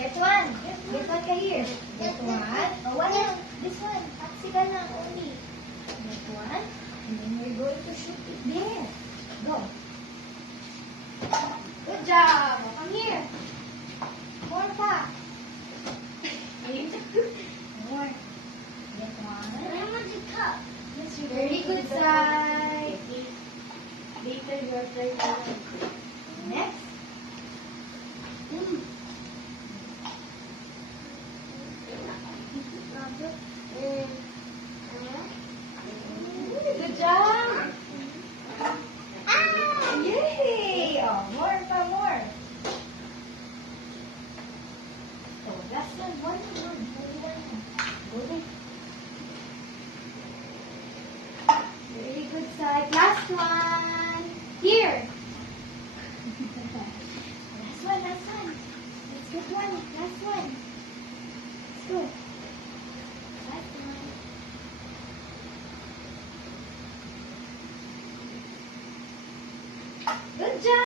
Get one. Get one ka here. Get one. Oh, one lang. This one. Popsicle lang only. Get one. And then we're going to shoot it there. Go. Good job. Come here. More pa. More. Get one. I want the cup. Very good side. Later, your turn. Next. Good job. Yay! Oh, more pa, more. Oh, last one. One. Go there. Very good side. Last one. Here. Last one. Let's get one. Last one. Let's go. Last one. Good job.